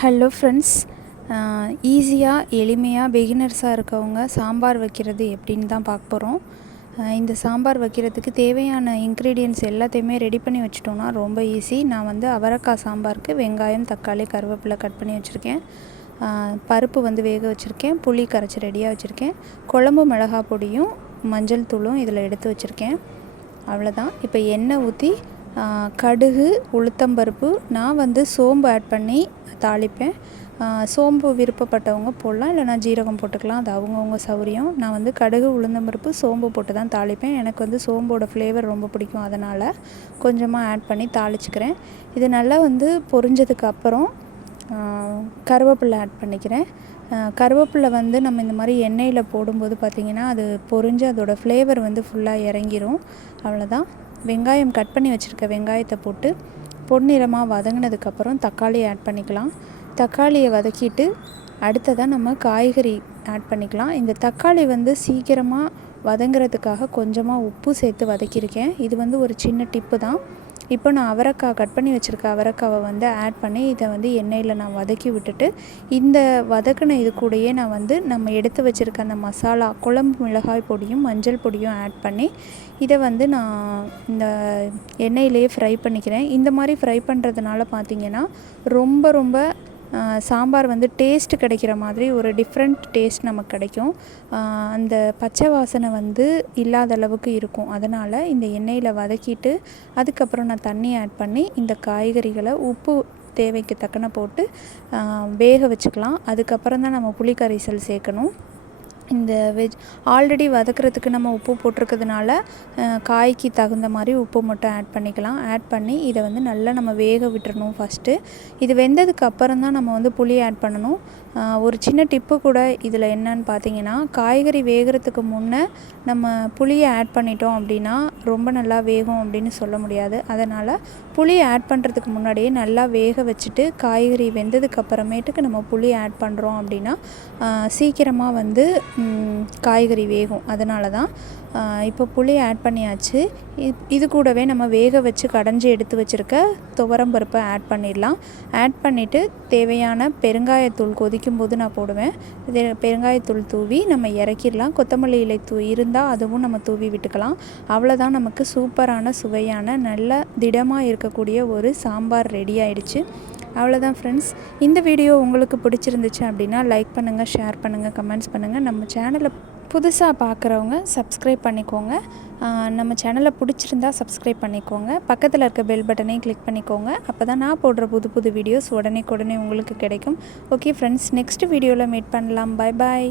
Hello friends, ஈஸியாக எளிமையாக பிகினர்ஸாக இருக்கவங்க சாம்பார் வைக்கிறது எப்படின்னு தான் பார்க்க போகிறோம். இந்த சாம்பார் வைக்கிறதுக்கு தேவையான இன்க்ரீடியன்ட்ஸ் எல்லாத்தையுமே ரெடி பண்ணி வச்சிட்டோன்னா ரொம்ப ஈஸி. நான் அவரைக்காய் சாம்பாருக்கு வெங்காயம், தக்காளி, கருவேப்பிலை கட் பண்ணி வச்சுருக்கேன். பருப்பு வேக வச்சுருக்கேன். புளி கரைச்சி ரெடியாக வச்சுருக்கேன். குழம்பு மிளகாய் பொடியும் மஞ்சள் தூளும் இதில் எடுத்து வச்சுருக்கேன். அவ்வளோதான். இப்போ எண்ணெய் ஊற்றி கடுகு, உளுத்தம்பருப்பு, நான் சோம்பு ஆட் பண்ணி தாளிப்பேன். சோம்பு விருப்பப்பட்டவங்க போடலாம், இல்லைனா ஜீரகம் போட்டுக்கலாம், அது அவங்கவுங்க சௌரியம். நான் கடுகு, உளுந்தம்பருப்பு, சோம்பு போட்டு தான் தாளிப்பேன். எனக்கு சோம்போட ஃப்ளேவர் ரொம்ப பிடிக்கும், அதனால் கொஞ்சமாக ஆட் பண்ணி தாளிச்சுக்கிறேன். இது நல்லா பொரிஞ்சதுக்கு அப்புறம் கருவேப்பிலை ஆட் பண்ணிக்கிறேன். கருவேப்பிலை நம்ம இந்த மாதிரி எண்ணெயில் போடும்போது பார்த்திங்கன்னா அது பொரிஞ்சு அதோடய ஃப்ளேவர் ஃபுல்லாக இறங்கிரும். அவ்வளோதான். வெங்காயம் கட் பண்ணி வச்சுருக்க வெங்காயத்தை போட்டு பொன்னிறமாக வதங்கினதுக்கப்புறம் தக்காளி ஆட் பண்ணிக்கலாம். தக்காளியை வதக்கிட்டு அடுத்ததாக நம்ம காய்கறி ஆட் பண்ணிக்கலாம். இந்த தக்காளி சீக்கிரமாக வதங்கிறதுக்காக கொஞ்சமாக உப்பு சேர்த்து வதக்கியிருக்கேன். இது ஒரு சின்ன டிப்பு தான். இப்போ நான் அவரைக்காய் கட் பண்ணி வச்சுருக்க அவரைக்காவை ஆட் பண்ணி இதை எண்ணெயில் நான் வதக்கி விட்டுட்டு, இந்த வதக்கின இது கூடயே நான் நம்ம எடுத்து வச்சுருக்க அந்த மசாலா குழம்பு மிளகாய் பொடியும் மஞ்சள் பொடியும் ஆட் பண்ணி இதை நான் இந்த எண்ணெயிலேயே ஃப்ரை பண்ணிக்கிறேன். இந்த மாதிரி ஃப்ரை பண்ணுறதுனால பார்த்திங்கன்னா ரொம்ப சாம்பார் டேஸ்ட் கிடைக்கிற மாதிரி ஒரு டிஃப்ரெண்ட் டேஸ்ட் நமக்கு கிடைக்கும். அந்த பச்சை வாசனை இல்லாத அளவுக்கு இருக்கும். அதனால் இந்த எண்ணெயில் வதக்கிட்டு அதுக்கப்புறம் நான் தண்ணி ஆட் பண்ணி இந்த காய்கறிகளை உப்பு தேவைக்கு தக்கன போட்டு வேக வச்சுக்கலாம். அதுக்கப்புறம் தான் நம்ம புளி கரைசல் சேர்க்கணும். இந்த ஆல்ரெடி வதக்கிறதுக்கு நம்ம உப்பு போட்டிருக்கிறதுனால காய்க்கு தகுந்த மாதிரி உப்பு மட்டும் ஆட் பண்ணிக்கலாம். ஆட் பண்ணி இதை நல்லா நம்ம வேக விட்டுறணும். ஃபஸ்ட்டு இது வெந்ததுக்கு அப்புறம் தான் நம்ம புளி ஆட் பண்ணணும். ஒரு சின்ன டிப்பு கூட இதில் என்னன்னு பார்த்தீங்கன்னா, காய்கறி வேகிறதுக்கு முன்னே நம்ம புளியை ஆட் பண்ணிட்டோம் அப்படின்னா ரொம்ப நல்லா வேகும் அப்படின்னு சொல்ல முடியாது. அதனால் புளியை ஆட் பண்ணுறதுக்கு முன்னாடியே நல்லா வேக வச்சுட்டு காய்கறி வெந்ததுக்கு அப்புறமேட்டுக்கு நம்ம புளி ஆட் பண்ணுறோம் அப்படின்னா சீக்கிரமாக காய்கறி வேகும். அதனால தான் இப்போ புளி ஆட் பண்ணியாச்சு. இது கூடவே நம்ம வேக வச்சு கடைஞ்சி எடுத்து வச்சுருக்க துவரம்பருப்பை ஆட் பண்ணிடலாம். ஆட் பண்ணிவிட்டு தேவையான பெருங்காயத்தூள் கொதிக்கும்போது நான் போடுவேன். பெருங்காயத்தூள் தூவி நம்ம இறக்கிடலாம். கொத்தமல்லி இலை இருந்தால் அதுவும் நம்ம தூவி விட்டுக்கலாம். அவ்வளோதான், நமக்கு சூப்பரான சுவையான நல்ல திடமாக இருக்கக்கூடிய ஒரு சாம்பார் ரெடி ஆயிடுச்சு. அவ்வளோதான் ஃப்ரெண்ட்ஸ். இந்த வீடியோ உங்களுக்கு பிடிச்சிருந்துச்சு அப்படின்னா லைக் பண்ணுங்கள், ஷேர் பண்ணுங்கள், கமெண்ட்ஸ் பண்ணுங்கள். நம்ம சேனலை புதுசாக பார்க்குறவங்க சப்ஸ்கிரைப் பண்ணிக்கோங்க. நம்ம சேனலை பிடிச்சிருந்தா சப்ஸ்கிரைப் பண்ணிக்கோங்க. பக்கத்தில் இருக்க பெல் பட்டனையும் கிளிக் பண்ணிக்கோங்க. அப்போ தான் நான் போடுற புது வீடியோஸ் உடனே உங்களுக்கு கிடைக்கும். ஓகே ஃப்ரெண்ட்ஸ், நெக்ஸ்ட் வீடியோவில் மீட் பண்ணலாம். Bye bye.